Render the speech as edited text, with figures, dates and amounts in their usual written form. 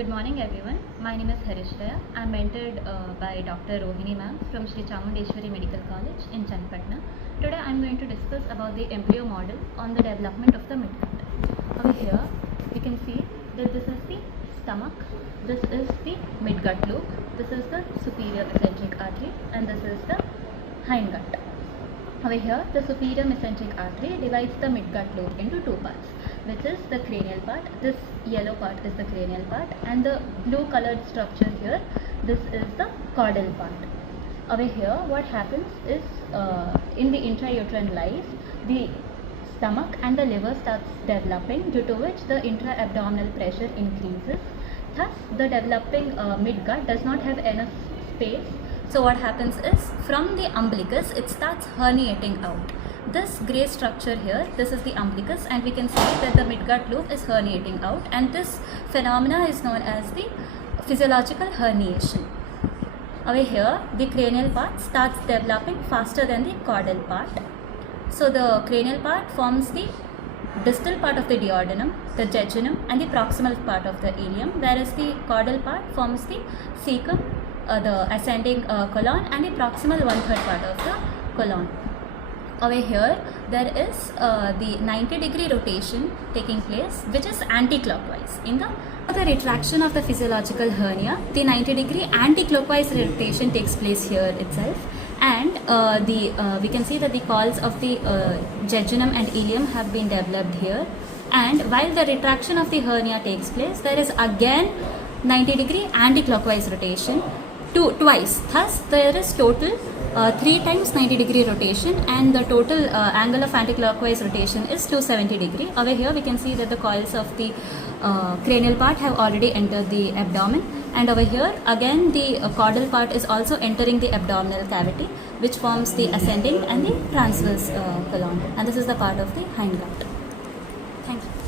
Good morning everyone. My name is Harishreya. I am mentored by Dr. Rohini ma'am from Sri Chamundeshwari Medical College in Channapatna. Today I am going to discuss about the embryo model on the development of the midgut. Over here we can see that this is the stomach, this is the midgut loop, this is the superior mesenteric artery and this is the hindgut. Over here, the superior mesenteric artery divides the midgut loop into two parts, which is the cranial part. This yellow part is the cranial part, and the blue colored structure here, this is the caudal part. Over here, what happens is in the intrauterine life, the stomach and the liver starts developing, due to which the intra-abdominal pressure increases. Thus, the developing midgut does not have enough space. So what happens is, from the umbilicus, it starts herniating out. This grey structure here, this is the umbilicus, and we can see that the midgut loop is herniating out, and this phenomena is known as the physiological herniation. Over here, the cranial part starts developing faster than the caudal part. So the cranial part forms the distal part of the duodenum, the jejunum, and the proximal part of the ileum, whereas the caudal part forms the cecum, the ascending colon, and the proximal 1/3 part of the colon. Over here, there is the 90-degree rotation taking place, which is anti-clockwise. In the retraction of the physiological hernia, the 90-degree anti-clockwise rotation takes place here itself, and we can see that the calls of the jejunum and ileum have been developed here. And while the retraction of the hernia takes place, there is again 90-degree anti-clockwise rotation twice. Thus, there is total 3 times 90-degree rotation, and the total angle of anti-clockwise rotation is 270-degree. Over here, we can see that the coils of the cranial part have already entered the abdomen, and over here again the caudal part is also entering the abdominal cavity, which forms the ascending and the transverse colon, and this is the part of the hindgut. Thank you.